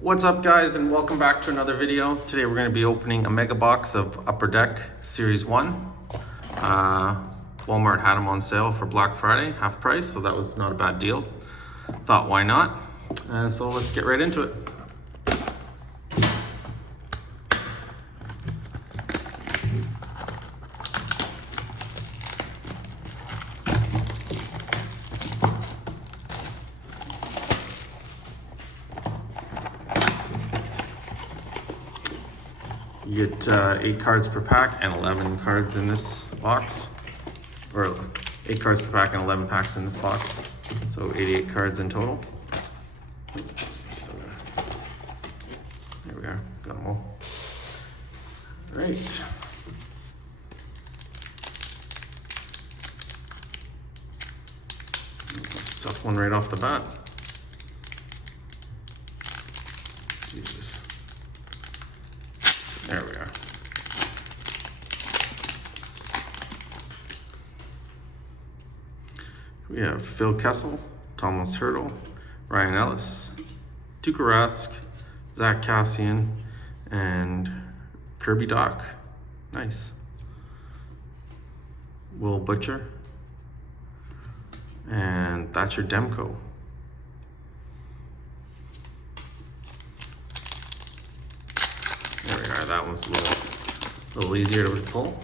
What's up, guys, and welcome back to another video. Today we're going to be opening a mega box of Upper Deck Series 1. Walmart had them on sale for Black Friday, half price, so that was not a bad deal. Thought, why not? So let's get right into it. You get 8 cards per pack and 11 cards in this box. Or 8 cards per pack and 11 packs in this box. So 88 cards in total. So, there we are, got them all. All right. That's a tough one right off the bat. Jesus. There we are. We have Phil Kessel, Thomas Hertel, Ryan Ellis, Tuukka Rask, Zach Kassian, and Kirby Dach. Nice. Will Butcher and Thatcher Demko. There we are. That one's a little easier to pull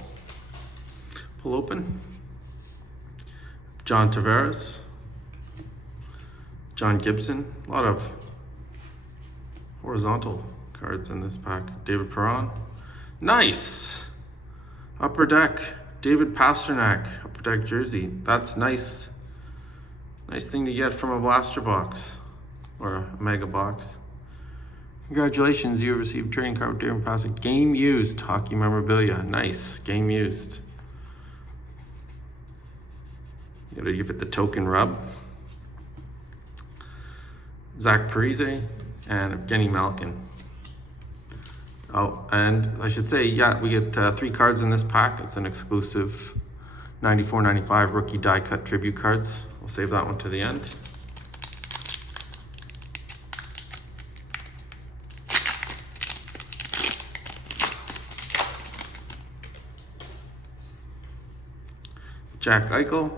open. John Tavares, John Gibson. A lot of horizontal cards in this pack. David Perron. Nice. Upper Deck. David Pastrnak. Upper Deck jersey. That's nice. Nice thing to get from a blaster box or a mega box. Congratulations, you have received trading card with David Pastrnak. Game used hockey memorabilia. Nice. Game used. You gotta give it the token rub. Zach Parise and Evgeny Malkin. Oh, and I should say, yeah, we get 3 cards in this pack. It's an exclusive 94-95 rookie die cut tribute cards. We'll save that one to the end. Jack Eichel,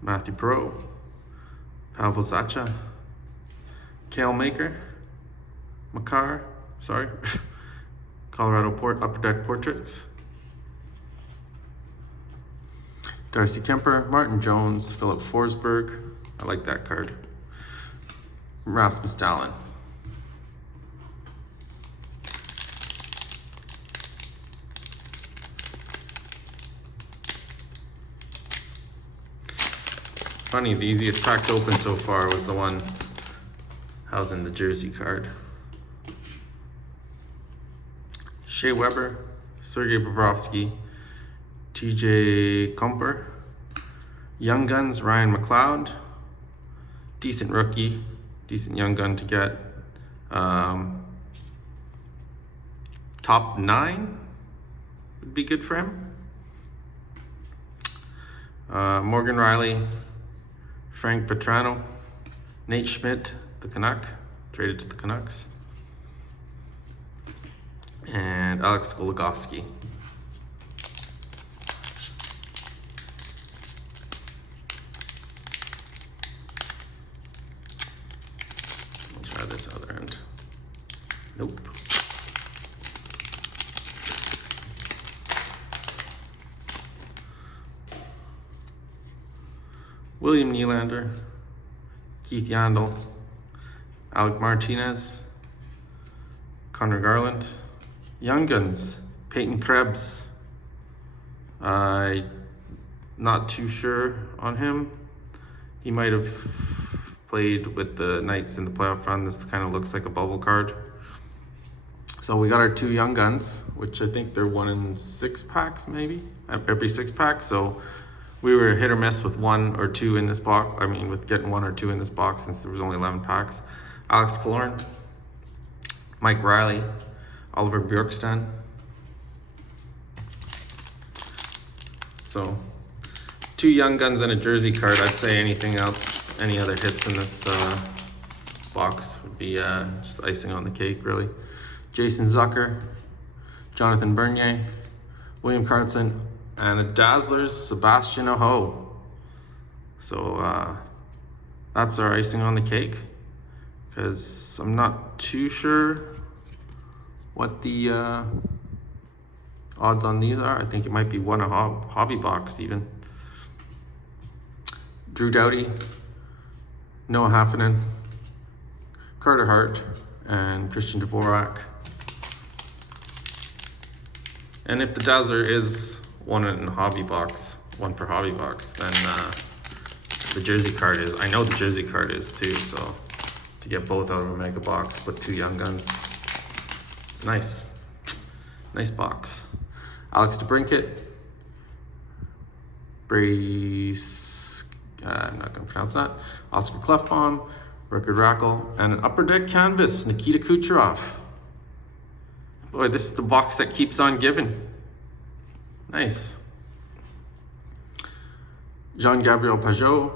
Matthew Perreault, Pavel Zacha, Cale Maker, Makar, Colorado Upper Deck Portraits, Darcy Kemper, Martin Jones, Philip Forsberg, I like that card, Rasmus Dahlin. Funny, the easiest pack to open so far was the one housing the jersey card. Shea Weber, Sergei Bobrovsky, TJ Kumper, Young Guns, Ryan McLeod, decent rookie, decent young gun to get. Top 9 would be good for him. Morgan Riley, Frank Petrano, Nate Schmidt, the Canuck, traded to the Canucks, and Alex Goligoski. I'll try this other end. Nope. William Nylander, Keith Yandel, Alec Martinez, Connor Garland, Young Guns, Peyton Krebs. Not too sure on him. He might have played with the Knights in the playoff run. This kind of looks like a bubble card. So we got our 2 Young Guns, which I think they're 1 in 6 packs, maybe every 6 packs. So we were hit or miss with 1 or 2 in this box. I mean, with getting 1 or 2 in this box since there was only 11 packs. Alex Killorn, Mike Riley, Oliver Bjorkstrand. So 2 Young Guns and a jersey card. I'd say anything else, any other hits in this box would be just icing on the cake, really. Jason Zucker, Jonathan Bernier, William Karlsson, and a Dazzlers Sebastian Aho. So that's our icing on the cake, because I'm not too sure what the odds on these are. I think it might be one a hobby box even. Drew Doughty, Noah Haffinen, Carter Hart, and Christian Dvorak. And if the Dazzler is one in a hobby box, one per hobby box, then the jersey card is, I know the jersey card is too, so to get both out of a mega box, put 2 young guns, it's nice. Nice box. Alex DeBrincat, Brady, I'm not gonna pronounce that, Oscar Klefbom, Rickard Rackle, and an Upper Deck canvas, Nikita Kucherov. Boy, this is the box that keeps on giving. Nice. Jean-Gabriel Pageau,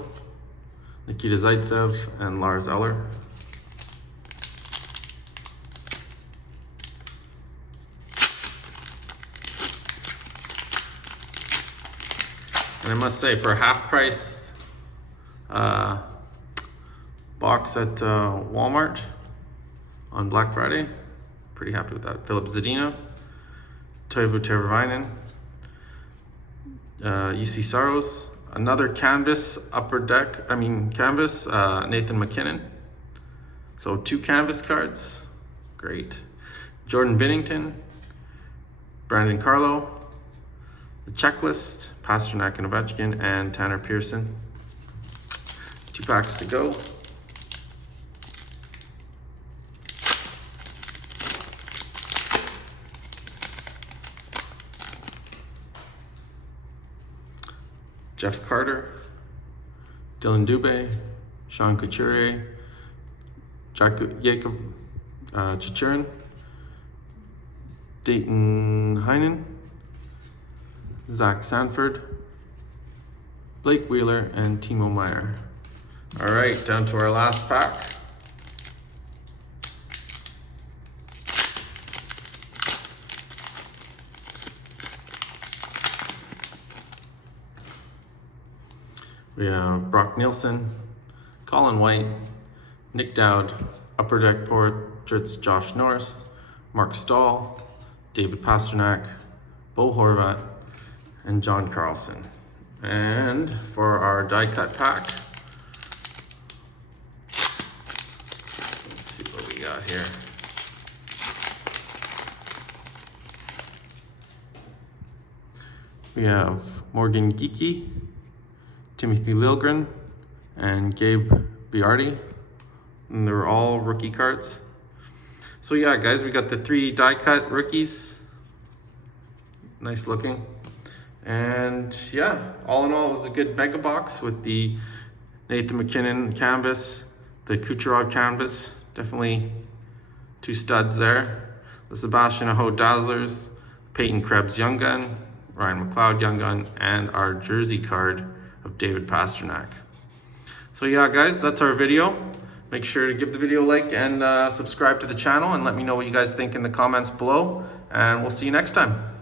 Nikita Zaitsev, and Lars Eller. And I must say, for a half price box at Walmart on Black Friday, pretty happy with that. Philip Zadina, Toivo Teravainen, UC Saros, another canvas canvas, Nathan McKinnon. So 2 canvas cards, great. Jordan Binnington, Brandon Carlo, the checklist, Pasternak and Ovechkin, and Tanner Pearson. 2 packs to go. Jeff Carter, Dylan Dubé, Sean Couturier, Jacob Chichurin, Dayton Heinen, Zach Sanford, Blake Wheeler, and Timo Meier. All right, down to our last pack. We have Brock Nielsen, Colin White, Nick Dowd, Upper Deck Portraits Josh Norris, Mark Stahl, David Pasternak, Bo Horvat, and John Carlson. And for our die cut pack, let's see what we got here. We have Morgan Geekie, Timothy Liljegren, and Gabe Viardi, and they're all rookie cards. So yeah, guys, we got the 3 die cut rookies. Nice looking. And yeah, all in all, it was a good mega box with the Nathan McKinnon canvas, the Kucherov canvas, definitely 2 studs there. The Sebastian Aho Dazzlers, Peyton Krebs Young Gun, Ryan McLeod Young Gun, and our jersey card of David Pasternak. So yeah, guys, that's our video. Make sure to give the video a like and subscribe to the channel, and let me know what you guys think in the comments below, and we'll see you next time.